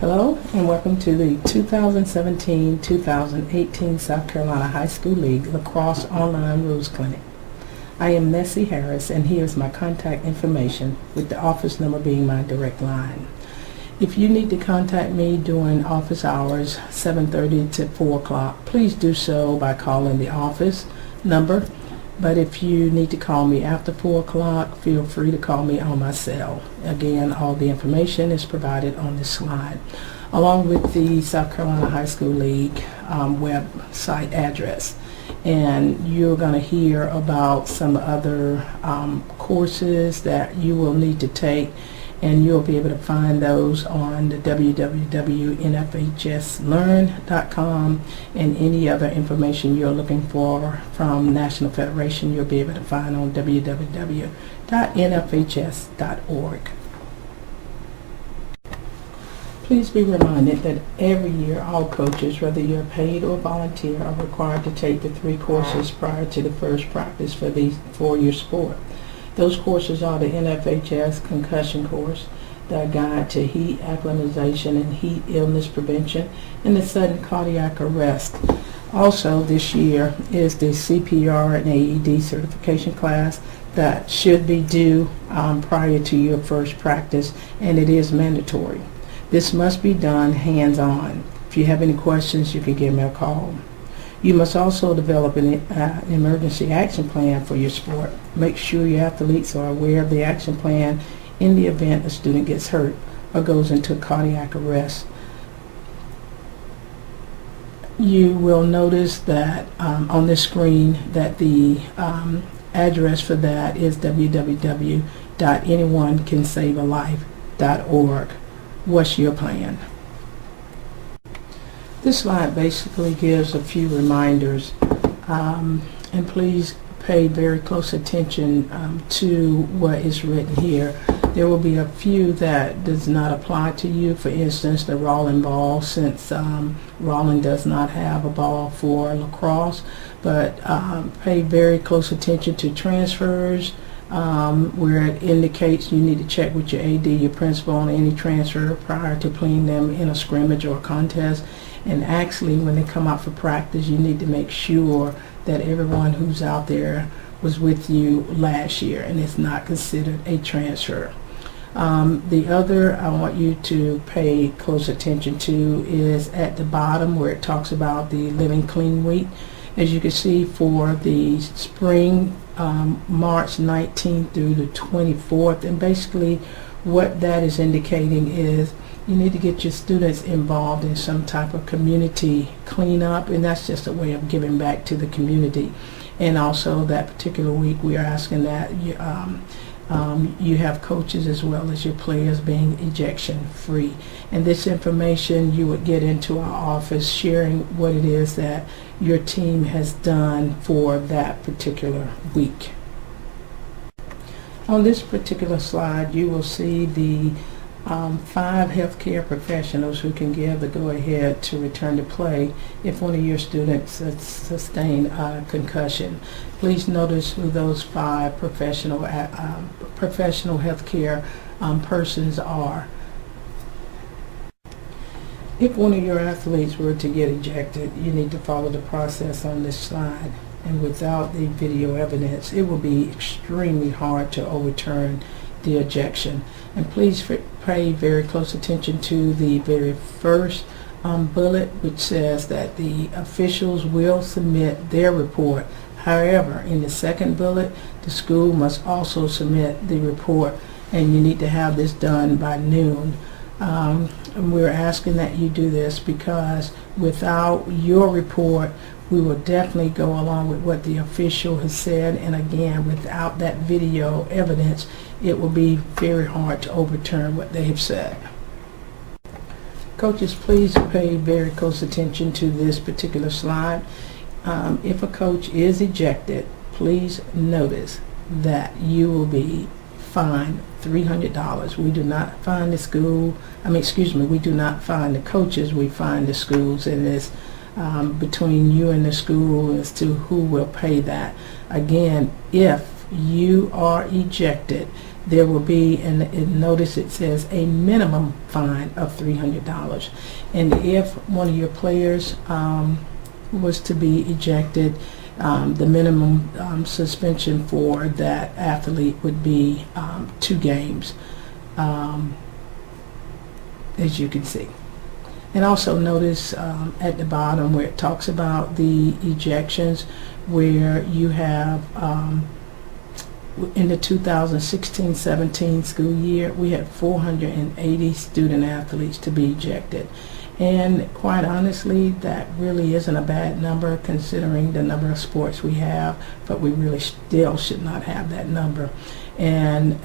Hello and welcome to the 2017-2018 South Carolina High School League Lacrosse Online Rules Clinic. I am Nessie Harris, and here's my contact information, with the office number being my direct line. If you need to contact me during office hours 7:30 to 4 o'clock, please do so by calling the office number. But if you need to call me after 4 o'clock, feel free to call me on my cell. Again, all the information is provided on this slide, along with the South Carolina High School League website address. And you're going to hear about some other courses that you will need to take, and you'll be able to find those on the www.nfhslearn.com, and any other information you're looking for from National Federation you'll be able to find on www.nfhs.org. Please be reminded that every year all coaches, whether you're paid or volunteer, are required to take the 3 courses prior to the first practice for your sport. Those courses are the NFHS concussion course, the guide to heat acclimatization and heat illness prevention, and the sudden cardiac arrest. Also this year is the CPR and AED certification class that should be due prior to your first practice, and it is mandatory. This must be done hands-on. If you have any questions, you can give me a call. You must also develop an emergency action plan for your sport. Make sure your athletes are aware of the action plan in the event a student gets hurt or goes into cardiac arrest. You will notice that on this screen that the address for that is www.anyonecansavealife.org. What's your plan? This slide basically gives a few reminders, and please pay very close attention to what is written here. There will be a few that does not apply to you. For instance, the rolling ball, since rolling does not have a ball for lacrosse, but pay very close attention to transfers, where it indicates you need to check with your AD, your principal, on any transfer prior to playing them in a scrimmage or a contest. And actually, when they come out for practice, you need to make sure that everyone who's out there was with you last year and it's not considered a transfer. The other I want you to pay close attention to is at the bottom, where it talks about the Living Clean Week. As you can see, for the spring, March 19th through the 24th, and basically what that is indicating is you need to get your students involved in some type of community cleanup, and that's just a way of giving back to the community. And also that particular week, we are asking that you have coaches as well as your players being ejection free. And this information you would get into our office, sharing what it is that your team has done for that particular week. On this particular slide, you will see the 5 healthcare professionals who can give the go-ahead to return to play if one of your students sustain a concussion. Please notice who those 5 professional healthcare persons are. If one of your athletes were to get ejected, you need to follow the process on this slide. And without the video evidence, it will be extremely hard to overturn the ejection. And please pay very close attention to the very first bullet, which says that the officials will submit their report. However, in the second bullet, the school must also submit the report, and you need to have this done by noon. And we're asking that you do this because without your report, we will definitely go along with what the official has said, and again, without that video evidence, it will be very hard to overturn what they have said. Coaches, please pay very close attention to this particular slide. If a coach is ejected, please notice that you will be fined $300. We do not fine the school, we do not fine the coaches, we fine the schools, and it's between you and the school as to who will pay that. Again, if you are ejected, there will be, and notice it says a minimum fine of $300. And if one of your players was to be ejected, the minimum suspension for that athlete would be 2 games, as you can see. And also notice at the bottom where it talks about the ejections, where you have in the 2016-17 school year, we had 480 student athletes to be ejected. And quite honestly, that really isn't a bad number considering the number of sports we have, but we really still should not have that number. And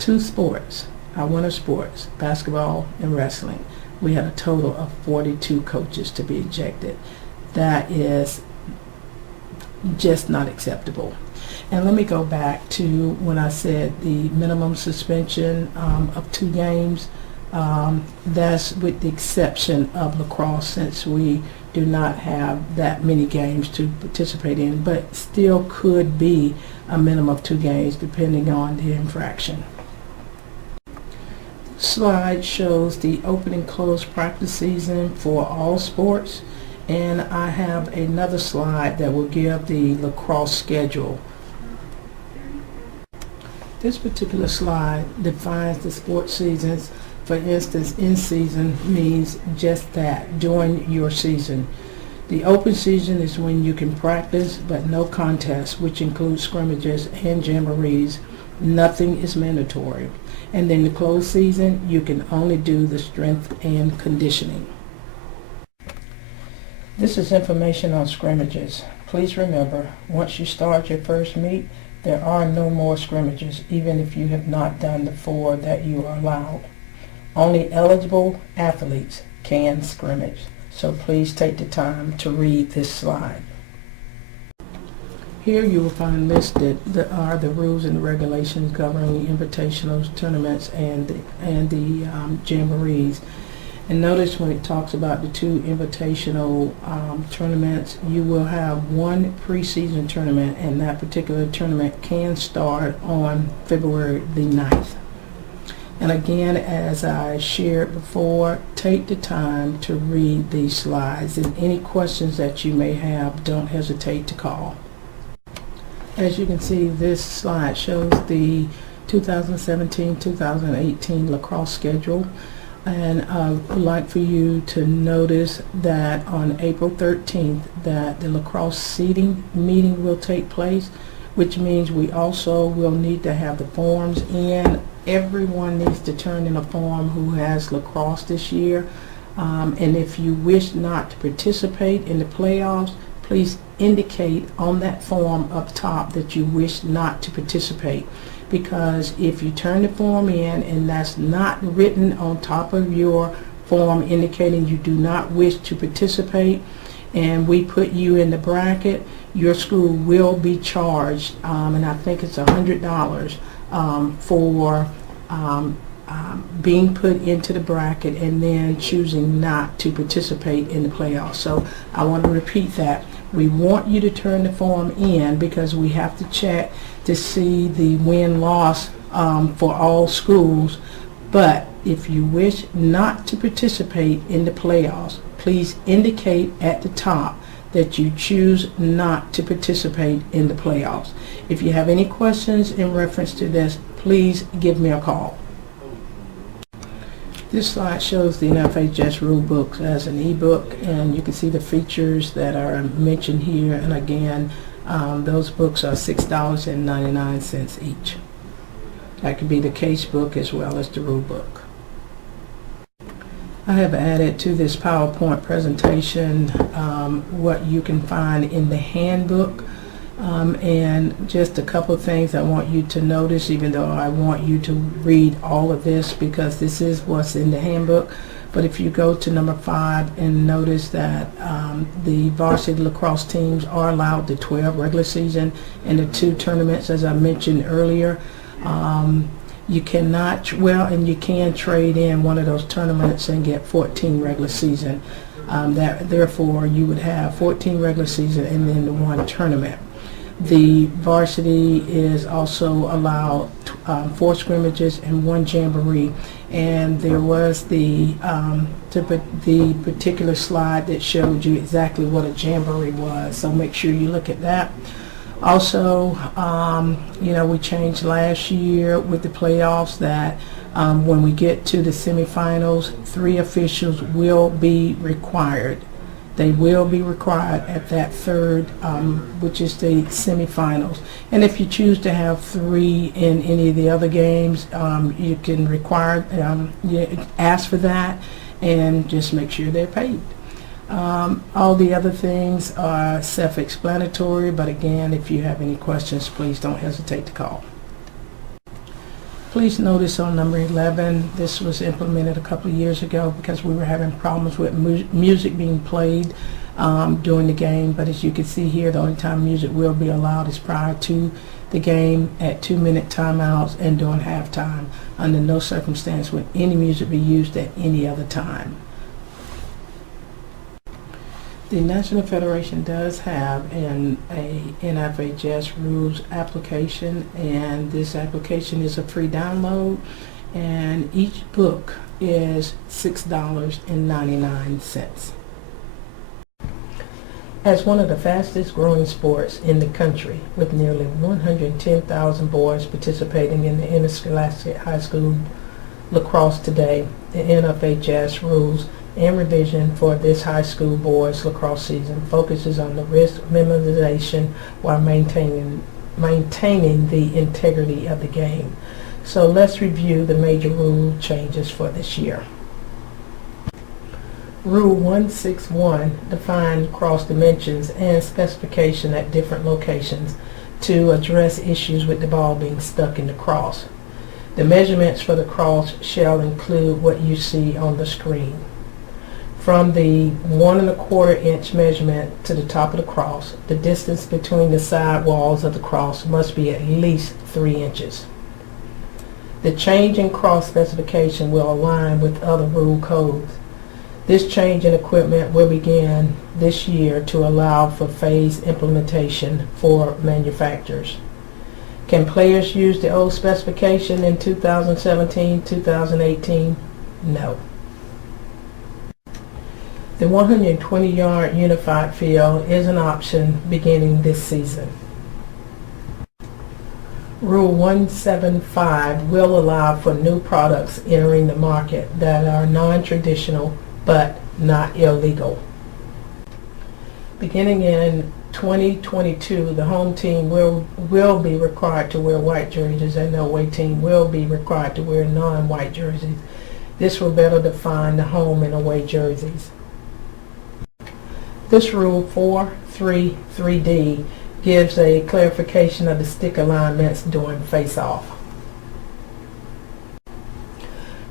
2 sports, our winter sports, basketball and wrestling, we had a total of 42 coaches to be ejected. That is just not acceptable. And let me go back to when I said the minimum suspension of 2 games. That's with the exception of lacrosse, since we do not have that many games to participate in, but still could be a minimum of 2 games depending on the infraction. Slide shows the open and closed practice season for all sports, and I have another slide that will give the lacrosse schedule. This particular slide defines the sports seasons. For instance, in season means just that, during your season. The open season is when you can practice but no contests, which includes scrimmages and jamborees. Nothing is mandatory. And then the closed season, you can only do the strength and conditioning. This is information on scrimmages. Please remember, once you start your first meet, there are no more scrimmages, even if you have not done the 4 that you are allowed. Only eligible athletes can scrimmage, so please take the time to read this slide. Here you will find listed the rules and regulations governing invitationals, tournaments, and the jamborees. And notice when it talks about the 2 invitational tournaments, you will have 1 preseason tournament, and that particular tournament can start on February the 9th. And again, as I shared before, take the time to read these slides, and any questions that you may have, don't hesitate to call. As you can see, this slide shows the 2017-2018 lacrosse schedule. And I would like for you to notice that on April 13th that the lacrosse seating meeting will take place, which means we also will need to have the forms in. Everyone needs to turn in a form who has lacrosse this year. And if you wish not to participate in the playoffs, please indicate on that form up top that you wish not to participate. Because if you turn the form in and that's not written on top of your form indicating you do not wish to participate, and we put you in the bracket, your school will be charged, and I think it's $100 for being put into the bracket and then choosing not to participate in the playoffs. So I want to repeat that. We want you to turn the form in because we have to check to see the win-loss for all schools. But if you wish not to participate in the playoffs, please indicate at the top that you choose not to participate in the playoffs. If you have any questions in reference to this, please give me a call. This slide shows the NFHS rule books as an ebook, and you can see the features that are mentioned here. And again, those books are $6.99 each. That could be the case book as well as the rule book. I have added to this PowerPoint presentation what you can find in the handbook. And just a couple of things I want you to notice, even though I want you to read all of this because this is what's in the handbook. But if you go to number 5 and notice that the varsity lacrosse teams are allowed the 12 regular season and the 2 tournaments, as I mentioned earlier. You cannot, and you can trade in one of those tournaments and get 14 regular season. Therefore, you would have 14 regular season and then the 1 tournament. The varsity is also allowed 4 scrimmages and 1 jamboree, and there was the particular slide that showed you exactly what a jamboree was, so make sure you look at that. Also, we changed last year with the playoffs that when we get to the semifinals, 3 officials will be required. They will be required at that third, which is the semifinals. And if you choose to have 3 in any of the other games, you can ask for that and just make sure they're paid. All the other things are self-explanatory, but again, if you have any questions, please don't hesitate to call. Please notice on number 11, this was implemented a couple of years ago because we were having problems with music being played during the game. But as you can see here, the only time music will be allowed is prior to the game at 2-minute timeouts and during halftime. Under no circumstance would any music be used at any other time. The National Federation does have a NFHS rules application, and this application is a free download, and each book is $6.99. As one of the fastest growing sports in the country, with nearly 110,000 boys participating in the interscholastic high school lacrosse today, the NFHS rules and revision for this high school boys lacrosse season focuses on the risk minimization while maintaining the integrity of the game. So let's review the major rule changes for this year. Rule 161 defines cross dimensions and specification at different locations to address issues with the ball being stuck in the cross. The measurements for the cross shall include what you see on the screen. From the 1 1/4 inch measurement to the top of the cross, the distance between the side walls of the cross must be at least 3 inches. The change in cross specification will align with other rule codes. This change in equipment will begin this year to allow for phased implementation for manufacturers. Can players use the old specification in 2017-2018? No. The 120-yard unified field is an option beginning this season. Rule 175 will allow for new products entering the market that are non-traditional but not illegal. Beginning in 2022, the home team will be required to wear white jerseys and the away team will be required to wear non-white jerseys. This will better define the home and away jerseys. This rule 433D gives a clarification of the stick alignments during face-off.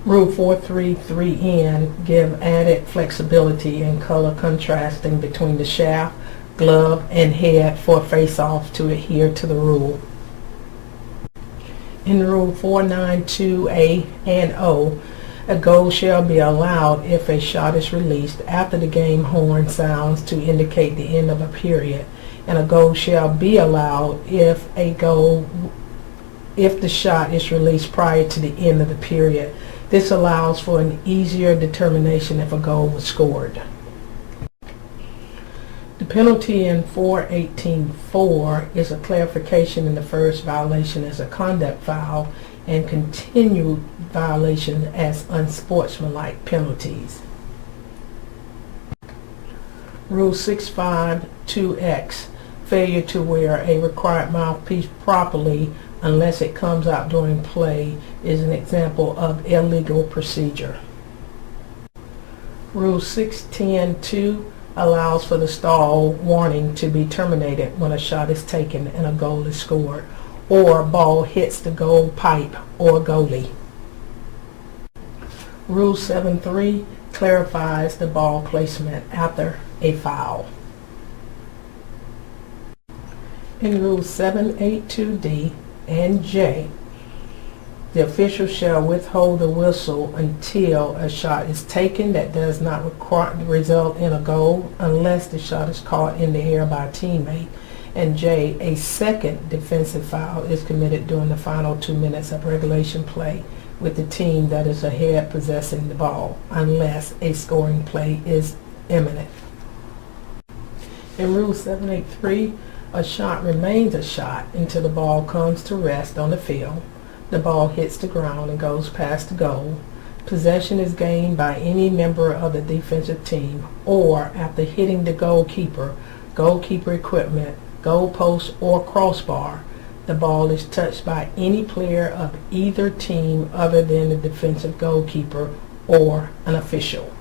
Rule 433N give added flexibility in color contrasting between the shaft, glove, and head for face-off to adhere to the rule. In Rule 492A and O, a goal shall be allowed if a shot is released after the game horn sounds to indicate the end of a period, and a goal shall be allowed if the shot is released prior to the end of the period. This allows for an easier determination if a goal was scored. The penalty in 418.4 is a clarification in the first violation as a conduct foul and continued violation as unsportsmanlike penalties. Rule 652X, failure to wear a required mouthpiece properly unless it comes out during play, is an example of illegal procedure. Rule 610.2 allows for the stall warning to be terminated when a shot is taken and a goal is scored, or a ball hits the goal pipe or goalie. Rule 7.3 clarifies the ball placement after a foul. In Rule 782D and J, the official shall withhold the whistle until a shot is taken that does not result in a goal unless the shot is caught in the air by a teammate And J, a second defensive foul is committed during the final 2 minutes of regulation play with the team that is ahead possessing the ball, unless a scoring play is imminent. In Rule 783, a shot remains a shot until the ball comes to rest on the field, the ball hits the ground and goes past the goal, possession is gained by any member of the defensive team, or after hitting the goalkeeper, goalkeeper equipment, goalpost, or crossbar, the ball is touched by any player of either team other than the defensive goalkeeper or an official.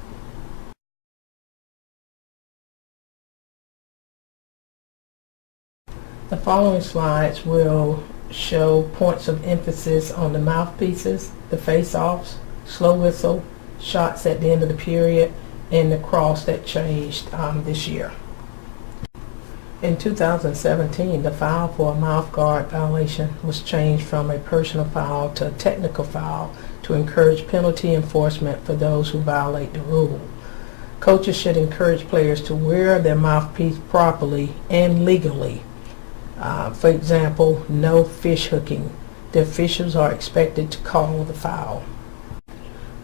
The following slides will show points of emphasis on the mouthpieces, the face-offs, slow whistle, shots at the end of the period, and the cross that changed this year. In 2017, the foul for a mouth guard violation was changed from a personal foul to a technical foul to encourage penalty enforcement for those who violate the rule. Coaches should encourage players to wear their mouthpiece properly and legally. For example, no fish hooking. The officials are expected to call the foul.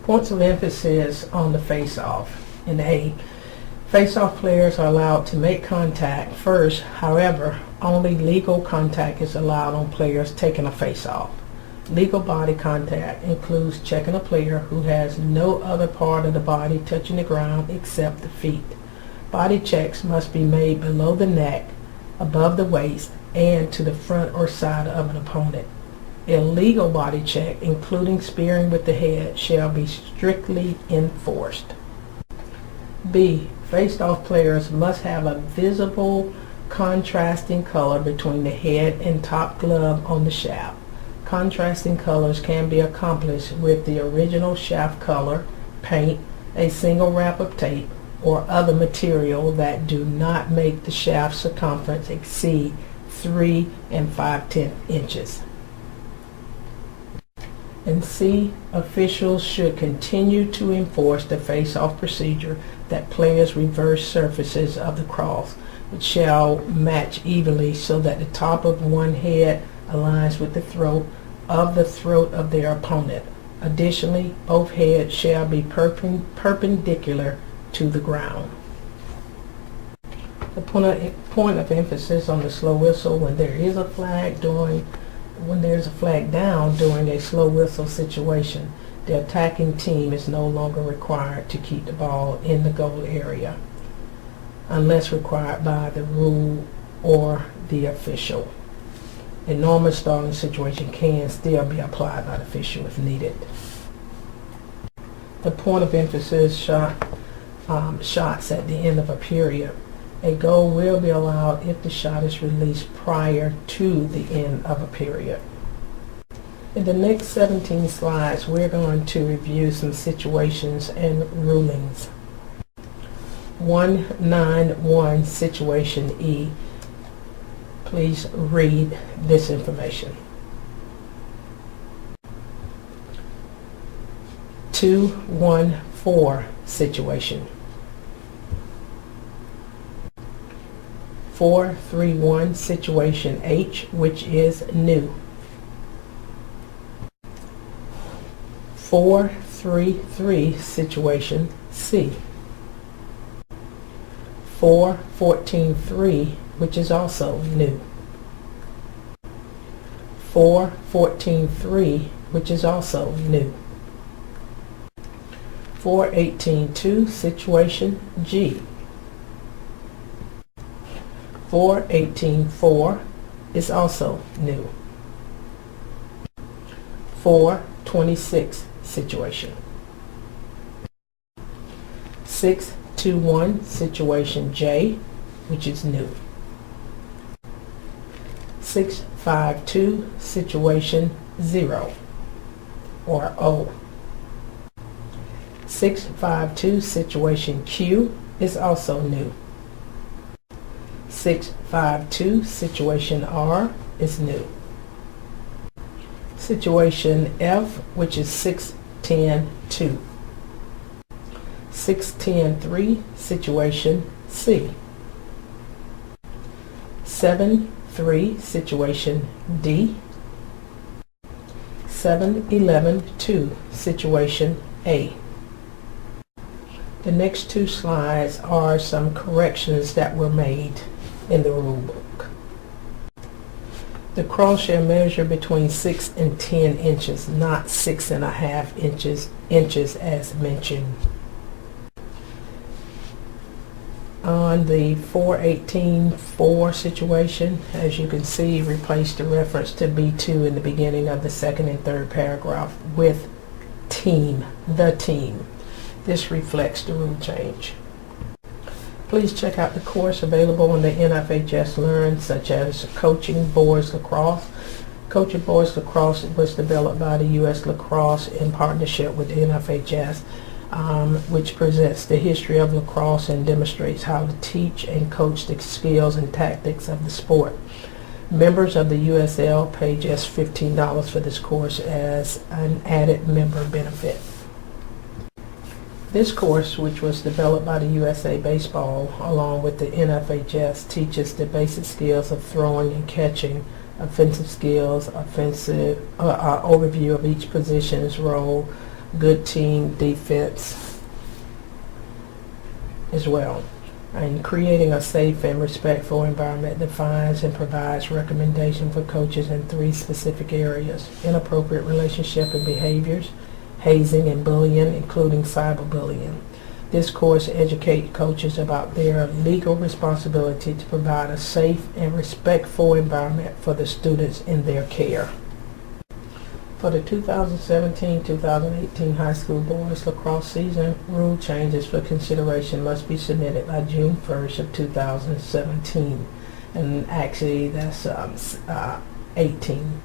Points of emphasis on the face-off. In A, face-off players are allowed to make contact first. However, only legal contact is allowed on players taking a face-off. Legal body contact includes checking a player who has no other part of the body touching the ground except the feet. Body checks must be made below the neck, above the waist, and to the front or side of an opponent. A legal body check, including spearing with the head, shall be strictly enforced. B, faced-off players must have a visible contrasting color between the head and top glove on the shaft. Contrasting colors can be accomplished with the original shaft color, paint, a single wrap of tape, or other material that do not make the shaft circumference exceed 3 5/10 inches. And C, officials should continue to enforce the face-off procedure that players reverse surfaces of the cross, which shall match evenly so that the top of one head aligns with the throat of their opponent. Additionally, both heads shall be perpendicular to the ground. The point of emphasis on the slow whistle: when there is a flag down during a slow whistle situation, the attacking team is no longer required to keep the ball in the goal area unless required by the rule or the official. A normal stalling situation can still be applied by the official if needed. The point of emphasis: shots at the end of a period. A goal will be allowed if the shot is released prior to the end of a period. In the next 17 slides, we're going to review some situations and rulings. 191 Situation E. Please read this information. 214 Situation. 431 Situation H, which is new. 433 Situation C. 414.3, which is also new. 414.3, which is also new. 418.2 Situation G. 418.4 is also new. 426 Situation. 621 Situation J, which is new. 652 Situation 0 or O. 652 Situation Q is also new. 652 Situation R is new. Situation F, which is 610.2. 610.3 Situation C. 7.3 Situation D, 7.11.2 Situation A. The next two slides are some corrections that were made in the rule book. The cross shall measure between 6 and 10 inches, not 6.5 inches as mentioned. On the 4.18.4 situation, as you can see, replace the reference to B2 in the beginning of the second and third paragraph with team, the team. This reflects the rule change. Please check out the course available on the NFHS Learn, such as Coaching Boys Lacrosse. Coaching Boys Lacrosse was developed by the U.S. Lacrosse in partnership with the NFHS, which presents the history of lacrosse and demonstrates how to teach and coach the skills and tactics of the sport. Members of the USL pay just $15 for this course as an added member benefit. This course, which was developed by the USA Baseball along with the NFHS, teaches the basic skills of throwing and catching, offensive skills, overview of each position's role, good team defense as well. And creating a safe and respectful environment defines and provides recommendations for coaches in 3 specific areas: inappropriate relationship and behaviors, hazing and bullying, including cyberbullying. This course educates coaches about their legal responsibility to provide a safe and respectful environment for the students in their care. For the 2017-2018 high school boys lacrosse season, rule changes for consideration must be submitted by June 1st of 2017, and actually that's 18.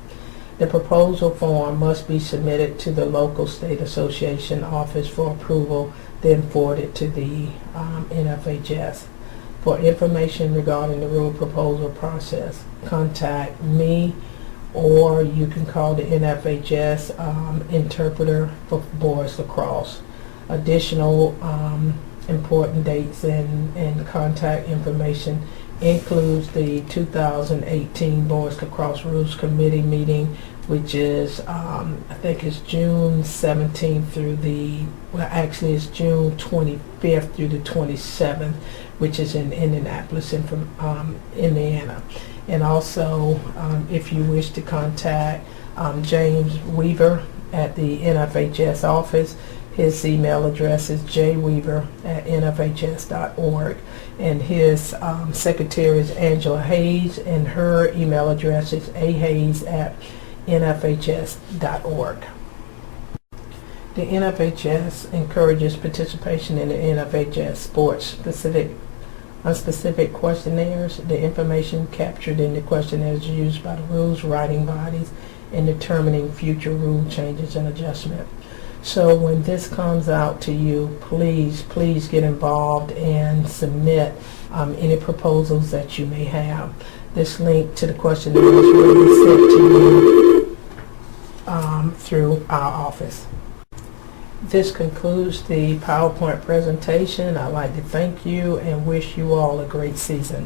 The proposal form must be submitted to the local state association office for approval, then forwarded to the NFHS. For information regarding the rule proposal process, contact me, or you can call the NFHS interpreter for boys lacrosse. Additional important dates and contact information includes the 2018 Boys Lacrosse Rules Committee meeting, which is I think it's June 17th through it's June 25th through the 27th, which is in Indianapolis, Indiana. And also, if you wish to contact James Weaver at the NFHS office, his email address is jweaver@nfhs.org, and his secretary is Angela Hayes, and her email address is ahayes@nfhs.org. The NFHS encourages participation in the NFHS sports specific questionnaires. The information captured in the questionnaires is used by the rules writing bodies in determining future rule changes and adjustment. So when this comes out to you, please get involved and submit any proposals that you may have. This link to the questionnaires will be sent to you through our office. This concludes the PowerPoint presentation. I'd like to thank you and wish you all a great season.